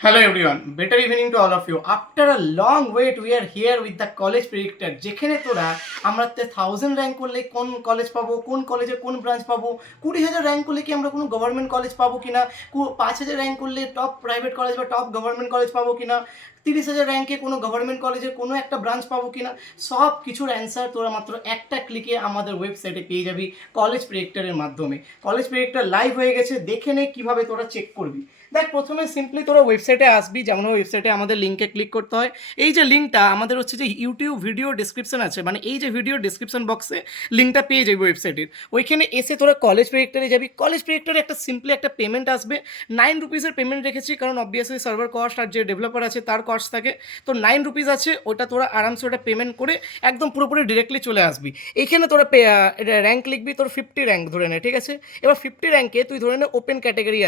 Hello everyone, better evening to all of you. After a long wait, we are here with the college predictor. যেখানে তোরা আমরা 1000 rank করলে কোন college পাবো, কোন কলেজে কোন ব্রাঞ্চ পাবো, 20,000 র্যাঙ্ক করলে কি আমরা কোনো গভর্নমেন্ট কলেজ পাবো কিনা, 5,000 র্যাঙ্ক করলে টপ প্রাইভেট কলেজ বা টপ গভর্নমেন্ট কলেজ পাবো কিনা, 30,000 র্যাঙ্কে কোনো গভর্নমেন্ট কলেজের কোনো একটা ব্রাঞ্চ পাবো কিনা, সব কিছুর অ্যান্সার তোরা মাত্র একটা ক্লিকে আমাদের ওয়েবসাইটে পেয়ে যাবি কলেজ প্রেডিক্টরের মাধ্যমে। কলেজ প্রেডিক্টর লাইভ হয়ে গেছে, দেখে নে কীভাবে তোরা চেক করবি। দেখ, প্রথমে সিম্পলি তোরা ওয়েবসাইটে আসবি, যেমন ওয়েবসাইটে আমাদের লিঙ্কে ক্লিক করতে হয়। এই যে লিঙ্কটা আমাদের হচ্ছে যে ইউটিউব ভিডিও ডিসক্রিপশন আছে, মানে এই যে ভিডিও ডিসক্রিপশন বক্সে লিঙ্কটা পেয়ে যাবি ওয়েবসাইটের। ওইখানে এসে তোরা কলেজ প্রেডিক্টরে যাবি। কলেজ প্রেডিক্টরে একটা সিম্পলি একটা পেমেন্ট আসবে, 9 রুপিসের পেমেন্ট রেখেছি, কারণ অবভিয়াসলি সার্ভার কস্ট আর যে ডেভেলপার আছে তার কস্ট থাকে। তো 9 রুপিস আছে, ওটা তোরা আরামসে ওটা পেমেন্ট করে একদম পুরোপুরি ডিরেক্টলি চলে আসবি। এইখানে তোরা র্যাঙ্ক লিখবি, তোর 50 র্যাঙ্ক ধরে নে, ঠিক আছে। এবার 50 র্যাঙ্কে তুই ধরে নে ওপেন ক্যাটাগরি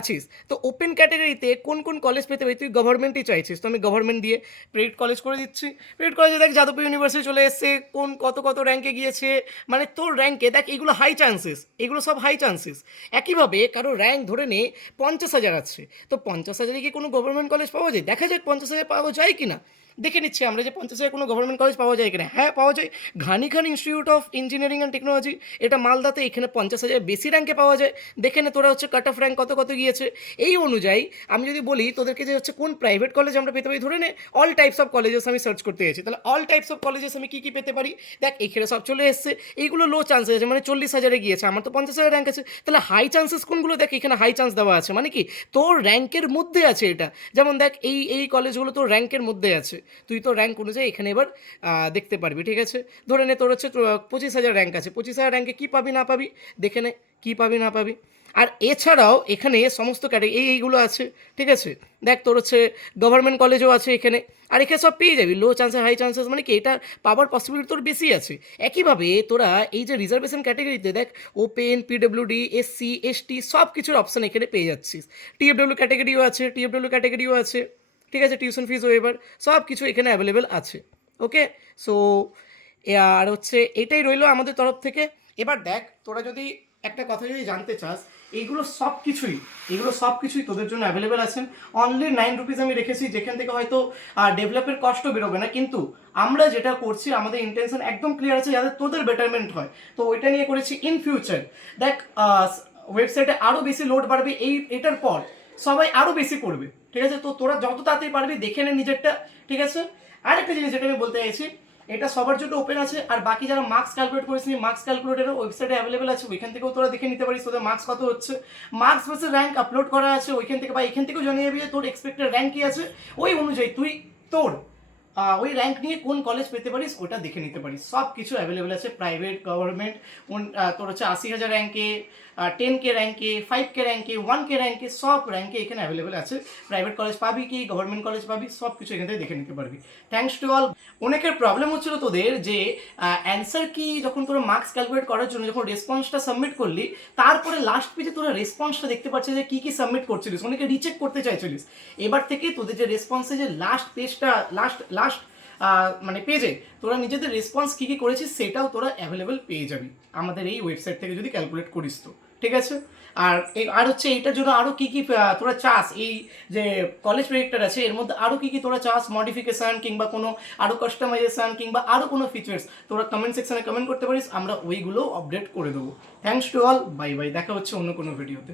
আছিস। তো ওপেন ক্যাটাগরিতে কোন কোন কলেজ পেতে পারি, তুই গভর্নমেন্টই চাইছিস, তো আমি গভর্নমেন্ট দিয়ে প্রেডিক্ট কলেজ করে দিচ্ছি। প্রেডিক্ট কলেজে দেখ যাদবপুর ইউনিভার্সিটি চলে এসছে, কোন কত কত র্যাঙ্কে গিয়েছে, মানে তোর র্যাঙ্কে দেখ এগুলো হাই চান্সেস, এগুলো সব হাই চান্সেস। একইভাবে কারো র্যাঙ্ক ধরে নে 50,000 আছে, তো 50,000-এ কি কোনো গভর্নমেন্ট কলেজ পাওয়া যায়, দেখা যাক 50,000 পাওয়া যায় কি না। দেখে নিচ্ছি আমরা যে 50,000 কোনো গভর্নমেন্ট কলেজ পাওয়া যায় কিনা। হ্যাঁ, পাওয়া যায়। Ghani Khan institute of engineering and technology, এটা মালদাতে, এখানে 50,000 বেশি র্যাঙ্কে পাওয়া যায়। দেখে নে তোরা হচ্ছে কাট অফ র্যাঙ্ক কত কত গিয়েছে। এই অনুযায়ী আমি যদি বলি তোদেরকে যে হচ্ছে কোন প্রাইভেট কলেজ আমরা পেতে পারি, ধরে নে অল টাইপস অফ কলেজেস আমি সার্চ করতে গেছি, তাহলে অল টাইপস অফ কলেজেস আমি কী কী পেতে পারি, দেখ এখানে সব চলে এসছে। এইগুলো লো চান্সেস আছে, মানে 40,000-এ গিয়েছে, আমার তো 50,000 র্যাঙ্ক আছে। তাহলে হাই চান্সেস কোনগুলো, দেখ এখানে হাই চান্স দেওয়া আছে, মানে কি তোর র্যাঙ্কের মধ্যে আছে এটা। যেমন দেখ এই কলেজগুলো তোর র্যাঙ্কের মধ্যে আছে, তুই তো র্যাঙ্ক অনুযায়ী এখানে এবার দেখতে পারবি, ঠিক আছে। ধরে নে তোর হচ্ছে 25,000 র্যাঙ্ক আছে, 25,000 র্যাঙ্কে কী পাবি না পাবি দেখে নে, কী পাবি না পাবি। আর এছাড়াও এখানে সমস্ত ক্যাটাগরি এইগুলো আছে, ঠিক আছে। দেখ তোর হচ্ছে গভর্নমেন্ট কলেজও আছে এখানে, আর এখানে সব পেয়ে যাবি। লো চান্সেস হাই চান্সেস, মানে কি এটা পাওয়ার পসিবিলিটি তোর বেশি আছে। একইভাবে তোরা এই যে রিজার্ভেশন ক্যাটাগরিতে দেখ ওপেন, পিডব্লিউডি, এসসি, এসটি সব কিছুর অপশান এখানে পেয়ে যাচ্ছিস। টিএফডব্লিউ ক্যাটাগরিও আছে, ঠিক আছে। টিউশন ফিস ওয়েভার সব কিছু এখানে অ্যাভেলেবেল আছে। ওকে, সো আর হচ্ছে এটাই রইলো আমাদের তরফ থেকে। এবার দেখ, তোরা যদি একটা কথা যদি জানতে চাস, এগুলো সব কিছুই তোদের জন্য অ্যাভেলেবেল আছেন। অনলি 9 রুপিস আমি রেখেছি, যেখান থেকে হয়তো ডেভেলপের কষ্ট বেরোবে না, কিন্তু আমরা যেটা করছি আমাদের ইন্টেনশন একদম ক্লিয়ার আছে, যাতে তোদের বেটারমেন্ট হয়। তো ওইটা নিয়ে করেছি। ইন ফিউচার দেখ ওয়েবসাইটে আরও বেশি লোড বাড়বে, এটার পর সবাই আরও বেশি করবে, ঠিক আছে। তো তোরা যত তাড়াতাড়ি পারবি দেখে নে নিজেরটা, ঠিক আছে। আর একটা জিনিস যেটা আমি বলতে চাইছি, এটা সবার জন্য ওপেন আছে, আর বাকি যারা মার্কস ক্যালকুলেট করেছিস, মার্কস ক্যালকুলেটারও ওয়েবসাইটে অ্যাভেলেবেল আছে, ওইখান থেকেও তোরা দেখে নিতে পারিস তোদের মার্কস কত হচ্ছে। মার্কস ভার্সেস র্যাঙ্ক আপলোড করা আছে ওইখান থেকে, বা এখান থেকেও জানিয়ে যাবি যে তোর এক্সপেক্টেড র্যাঙ্ক কী আছে। ওই অনুযায়ী তুই তোর ওই র্যাঙ্ক নিয়ে কোন কলেজ পেতে পারিস ওটা দেখে নিতে পারিস। সব কিছু অ্যাভেলেবেল আছে, প্রাইভেট, গভর্নমেন্ট, তোর হচ্ছে 80,000 র্যাঙ্কে, 10K র্যাঙ্কে, 5K র্যাঙ্কে, 1K র্যাঙ্কে, সব র্যাঙ্কে এখানে অ্যাভেলেবেল আছে। প্রাইভেট কলেজ পাবি কি গভর্নমেন্ট কলেজ পাবি, সব কিছু এখান থেকে দেখে নিতে পারবি। Thanks to all. অনেকের প্রবলেম হচ্ছিল তোদের যে অ্যান্সার কি, যখন তোরা মার্কস ক্যালকুলেট করার জন্য যখন রেসপন্সটা সাবমিট করলি, তারপরে লাস্ট পেজে তোরা রেসপন্সটা দেখতে পাচ্ছিস যে কী কী সাবমিট করছিলিস, অনেকে রিচেক করতে চাইছিলিস। এবার থেকে তোদের যে রেসপন্সে যে লাস্ট পেজটা লাস্ট মানে পেজে তোরা নিজেদের রেসপন্স কী কী করেছিস সেটাও তোরা অ্যাভেলেবেল পেয়ে যাবি আমাদের এই ওয়েবসাইট থেকে, যদি ক্যালকুলেট করিস তো, ঠিক আছে। আর হচ্ছে এইটার জন্য আরও কী কী তোরা চাস, এই যে কলেজ প্রেডিক্টর আছে এর মধ্যে আরও কী কী তোরা চাস, মডিফিকেশান কিংবা কোনো আরও কাস্টমাইজেশান কিংবা আরও কোনো ফিচার্স, তোরা কমেন্ট সেকশানে কমেন্ট করতে পারিস, আমরা ওইগুলো আপডেট করে দেবো। Thanks to all, bye bye, দেখা হচ্ছে অন্য কোনো ভিডিওতে।